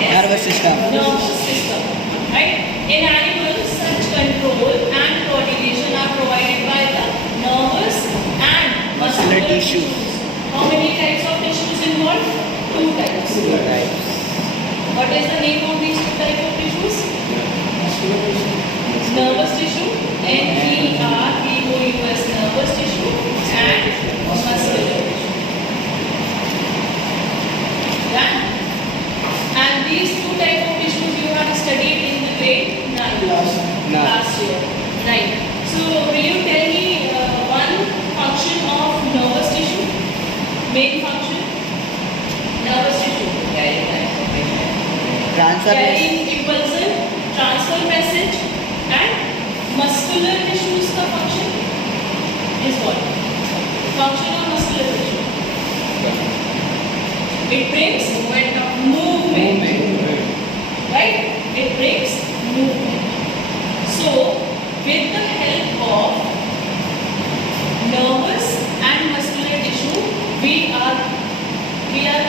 Nervous system. Nervous system. Right? In animals, such control and coordination are provided by the nervous and muscular tissue. tissues. How many types of tissues involved? Two types. Right. What is the name of these two types of tissues? Nervous tissue, NERVOUS, nervous tissue, and muscular tissue. Done? And these two types of tissues you have studied in the grade 9 last year. Right. So will you tell me one function of nervous tissue? Main function? Nervous tissue. Transfer. Carrying impulsion, transfer message, and muscular tissues का function is what? Function of muscular tissue. It brings movement. Right? It brings movement. So, with the help of nervous and muscular tissue, we are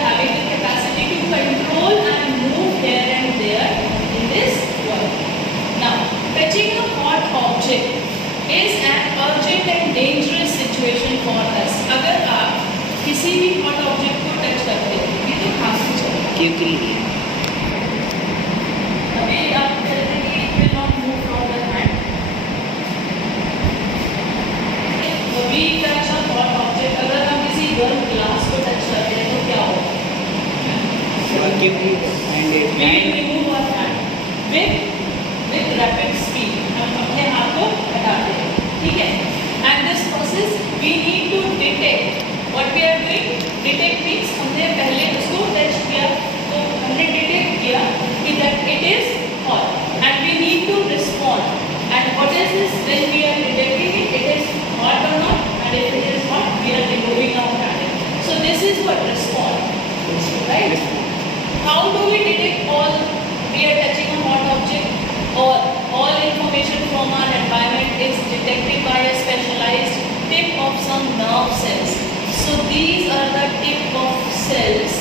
having the capacity to control and move here and there in this world. Now, touching a hot object is an urgent and dangerous situation for us. अगर आप किसी भी hot object को touch करते हैं, ये तो काफी चलेगा. Quickly. अभी आप कहते हैं कि it will not move from the hand. We touch a hot object. अगर हम किसी गर्म glass को touch करते हैं, तो क्या होगा? Quickly. And it. We will remove our hand with rapid speed. हम अपने हाथ को हटाते हैं, ठीक है? And this process we need to detect. What we are doing? Detect means हमने पहले उसको touch किया, तो हमने detect किया कि that it is hot, and we need to respond. And what is this? When we are detecting it is hot or not, and if it is hot, we are removing our hand. So this is what respond, right? How do we detect we are touching a hot object, or all information from our environment is detected by a specialized tip of some nerve cells. So these are the tip of cells,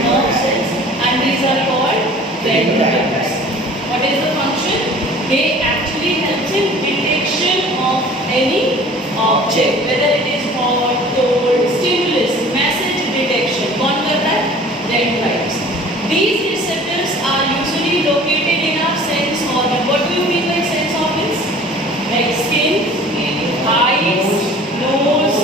nerve cells, and these are called dendrites. What is the function? They actually help in detection of any object, whether it is hot, cold, stimulus, message detection. कौन करता है? Dendrites. These receptors are usually located in our sense organ. What do you mean by sense organs? Like skin, eyes, nose,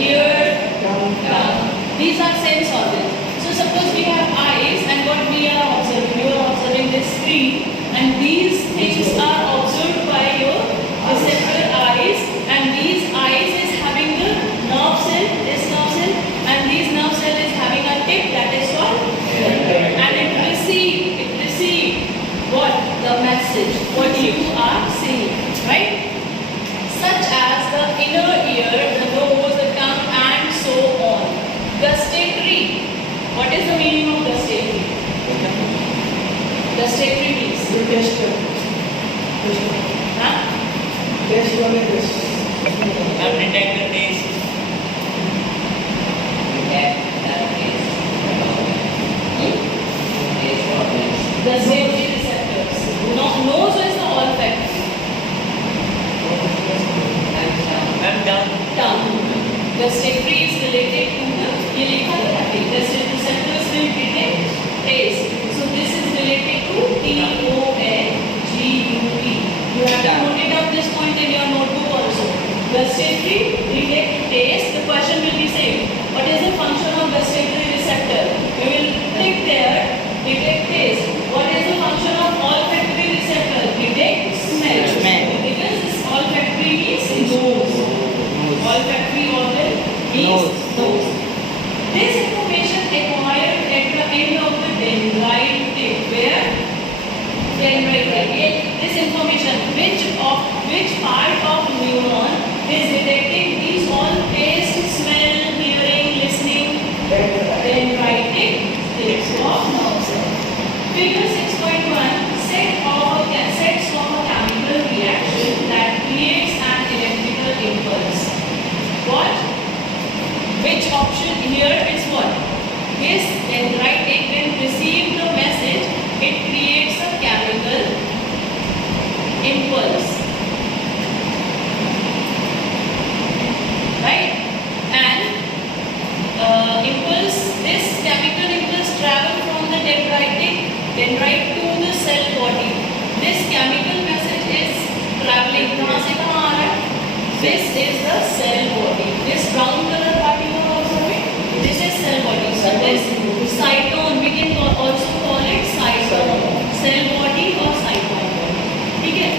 ear, tongue. These are sense organs. So suppose we have eyes, and what we are observing? You are observing this screen, and these things are observed by your receptor eyes, and these eyes is having the nerve cell, this nerve cell, and this nerve cell is having a tip that is called dendrite. And it receive what? The message, what you are seeing, right? Such as the inner ear, the nose, the tongue, and so on. Gustatory. What is the meaning of gustatory? Gustatory means? Huh? Have detect the taste. Gustatory receptors. Nose is the olfactory. Tongue. Gustatory is related to the ये लिखा है gustatory receptors will detect taste. So this is related to TONGUE. You have to note it down this point in your notebook also. Gustatory detect taste. The question will be same. What is the function of gustatory receptor? We will click there. Detect taste. What is the function of olfactory receptor? Detect smell. Because this olfactory means nose. Olfactory organ means nose. This information acquired at the end of the dendrite tip. Where? Dendrite. This information, which part of neuron is detecting these all taste, smell, hearing, listening? Dendrite tips of nerve cell. Figure 6.1 sets of a chemical reaction that creates an electrical impulse. What? Which option here is what? This dendrite will receive the message dendrite to the cell body. This chemical message is traveling. कहाँ से कहाँ आ रहा है? This is the cell body. This brown color part you are observing. This is cell body. So this cytone, we can also call it cytone. Cell body or cytone body. ठीक है?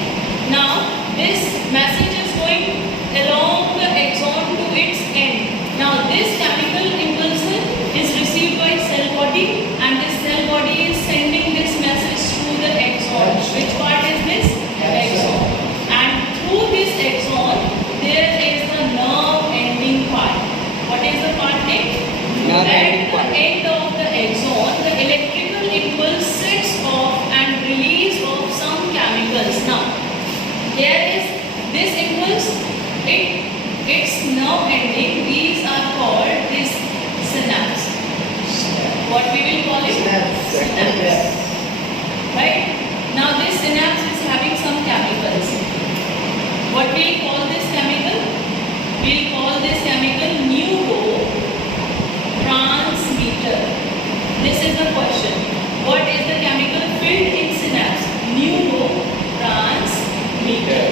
Now this message is going along the axon to its end. Now this chemical impulse is received by cell body, and this cell body is sending this message through the axon. Which part is this? Axon. And through this axon there is the nerve ending part. What is the part name? Nerve ending At part. the end of the axon, the electrical impulse sets off and release of some chemicals. Now here is this impulse. Its nerve ending. These are called this synapse. What we will call it? Synapse. Right? Now this synapse is having some chemicals. What we will call this chemical? We will call this chemical neurotransmitter. This is the question. What is the chemical filled in synapse? Neurotransmitter.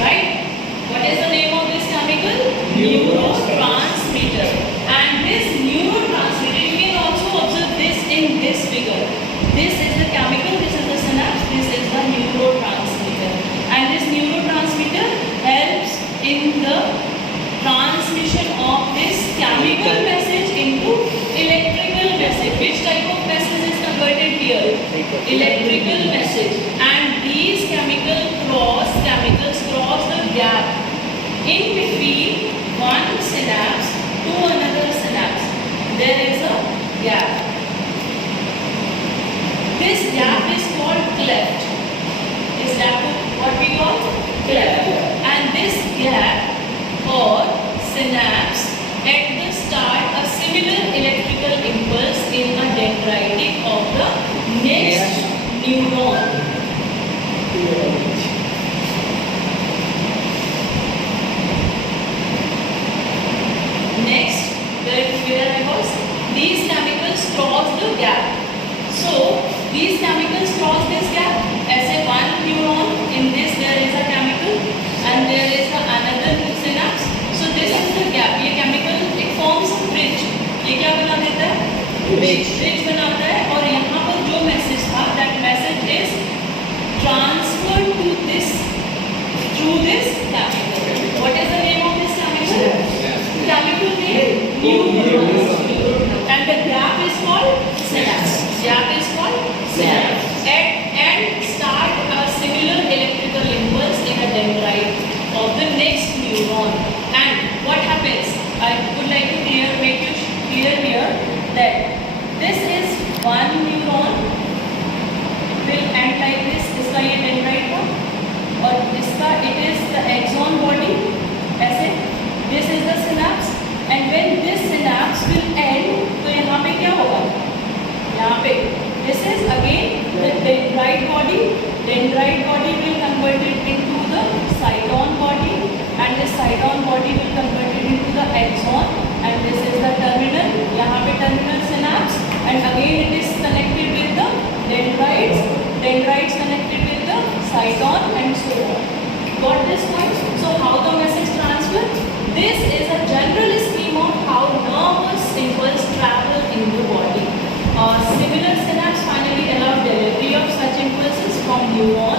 Right? What is the name of this chemical? Neurotransmitter. And this neurotransmitter, you can also observe this in this figure. This is the chemical, this is the synapse, this is the neurotransmitter. And this neurotransmitter helps in the transmission of this chemical message into electrical message. Which type of message is converted here? Electrical message. And these chemicals cross the gap in between one synapse to another synapse. There is a gap. This gap is called cleft. Is that what we call? Cleft. And this gap or synapse at the start a similar electrical impulse in a dendritic of the next neuron. Next, where I was, these chemicals cross the gap. So these chemicals cross this gap. As a one neuron, in this there is a chemical and there is another synapse. So this is the gap. ये chemical it forms a bridge. ये क्या बना देता है? Bridge बनाता है और यहाँ पर जो message था, that message is transferred to this through this chemical. What is the name of this chemical? Chemical name neurotransmitter. And the gap is called synapse. Gap is called synapse. And start a similar electrical impulse in a dendrite of the next neuron. And what happens? I would like to make you clear here that this is one neuron will end like this. इसका ये dendrite था और इसका it is the axon body ऐसे. This is the synapse and when this synapse will end तो यहाँ पे क्या होगा? यहाँ पे this is again the dendrite body. Dendrite body will convert it into the cytone body and this cytone body will convert it into the axon and this is the terminal. यहाँ पे terminal synapse and again it is connected with the dendrites connected with the cytone and so on. Got this point? So how the message transfer? This is a general scheme of how nervous impulse travel in the body. Similar synapse finally allow delivery of such impulses from neuron